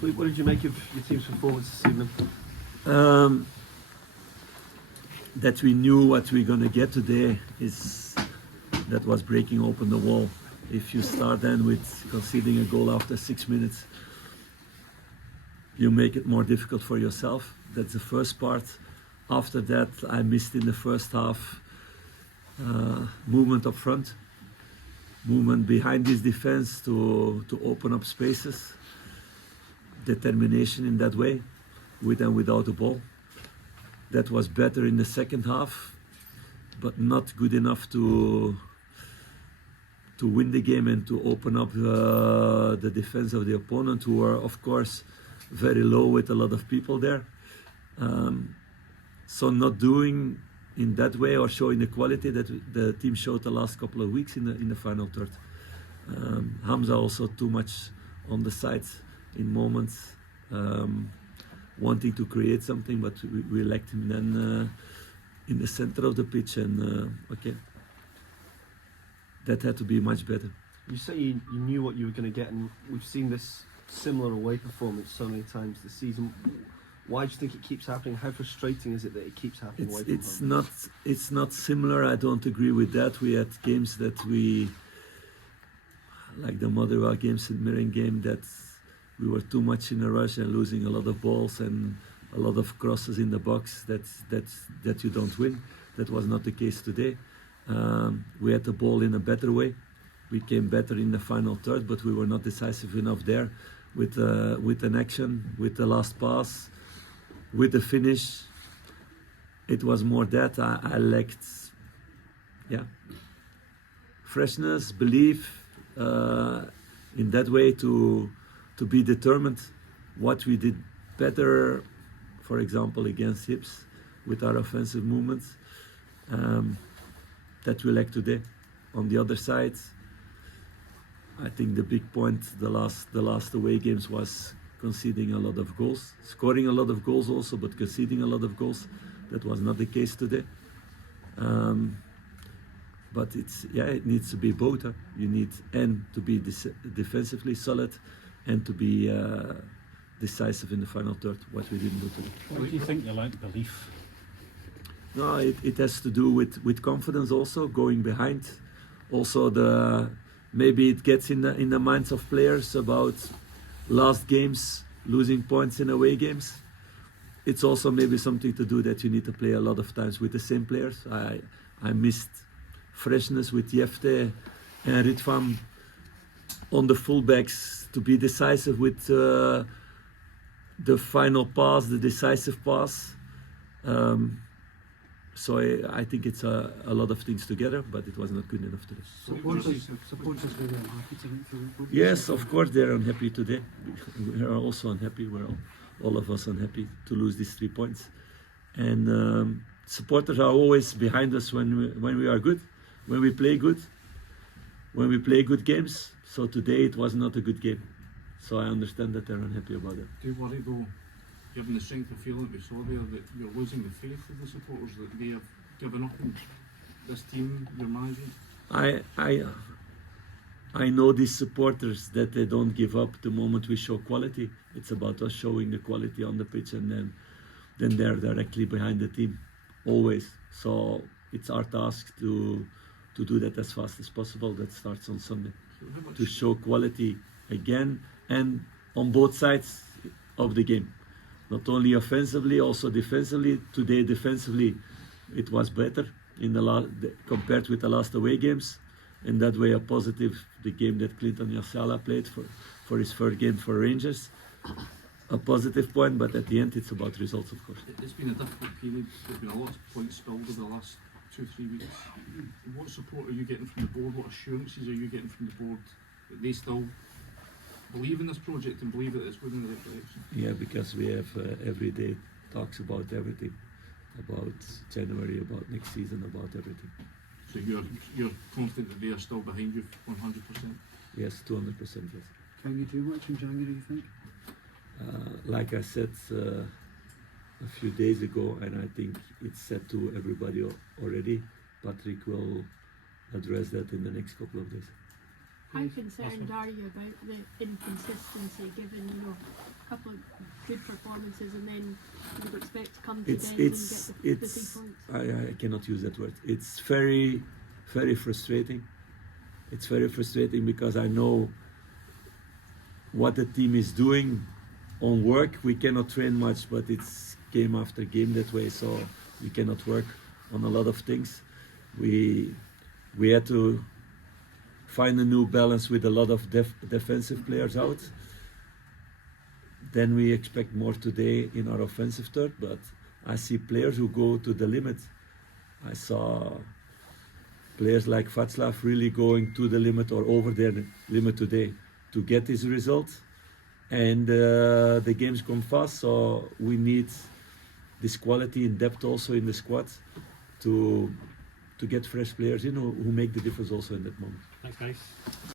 Philippe, what did you make of your team's performance this evening? That we knew what we're going to get today that was breaking open the wall. If you start then with conceding a goal after 6 minutes, you make it more difficult for yourself. That's the first part. After that, I missed in the first half movement up front, movement behind this defense to open up spaces, determination in that way, with and without the ball. That was better in the second half, but not good enough to win the game and to open up the defense of the opponent, who were, of course, very low with a lot of people there. So not doing in that way or showing the quality that the team showed the last couple of weeks in the final third. Hamza also too much on the sides in moments, wanting to create something, but we lacked him then in the center of the pitch, and okay, that had to be much better. You say you knew what you were going to get, and we've seen this similar away performance so many times this season. Why do you think it keeps happening? How frustrating is it that it keeps happening away from home? It's not similar. I don't agree with that. We had games that we, like the Motherwell games and Mirren game, that we were too much in a rush and losing a lot of balls and a lot of crosses in the box that you don't win. That was not the case today. We had the ball in a better way. We came better in the final third, but we were not decisive enough there with an action, with the last pass, with the finish. It was more that I lacked, freshness, belief in that way to be determined. What we did better, for example, against Hibs with our offensive movements, that we lack today. On the other side, I think the big point the last away games was conceding a lot of goals, scoring a lot of goals also, but conceding a lot of goals. That was not the case today. But it needs to be both. You need to be defensively solid and to be decisive in the final third, what we didn't do today. What do you think you lack belief? No, it has to do with confidence also, going behind. Also maybe it gets in the minds of players about last games, losing points in away games. It's also maybe something to do that you need to play a lot of times with the same players. I missed freshness with Jefte and Ritvam on the fullbacks to be decisive with the final pass, the decisive pass. So I think it's a lot of things together, but it was not good enough today. Supporters were unhappy tonight. Yes, of course they're unhappy today. We are also unhappy. We're all of us unhappy to lose these 3 points. And supporters are always behind us when we are good, when we play good, when we play good games. So today it was not a good game. So I understand that they're unhappy about it. Do you worry though, given the strength of feeling that we saw there, that you're losing the faith of the supporters, that they have given up on this team, your management? I know these supporters that they don't give up the moment we show quality. It's about us showing the quality on the pitch, and then they're directly behind the team, always. So it's our task to do that as fast as possible. That starts on Sunday. To show quality again and on both sides of the game. Not only offensively, also defensively. Today, defensively, it was better compared with the last away games. In that way, a positive, the game that Clinton Yassala played for his first game for Rangers. A positive point, but at the end, it's about results, of course. It's been a difficult period. There's been a lot of points spilled over the last 2-3 weeks. What support are you getting from the board? What assurances are you getting from the board that they still believe in this project and believe that it's moving in the right direction? Yeah, because we have every day talks about everything, about January, about next season, about everything. So you're confident that they are still behind you 100%? Yes, 200%. Yes. Can you do much in January, you think? Like I said a few days ago, and I think it's said to everybody already, Patrick will address that in the next couple of days. How concerned are you about the inconsistency, given a couple of good performances and then you would expect to come to It's Dundee and get the 3 points? I cannot use that word. It's very, very frustrating. It's very frustrating because I know what the team is doing on work. We cannot train much, but it's game after game that way, so we cannot work on a lot of things. We had to find a new balance with a lot of defensive players out. Then we expect more today in our offensive third, but I see players who go to the limit. I saw players like Václav really going to the limit or over their limit today to get his result. And the games come fast, so we need this quality and depth also in the squad to get fresh players in who make the difference also in that moment. Thanks, guys.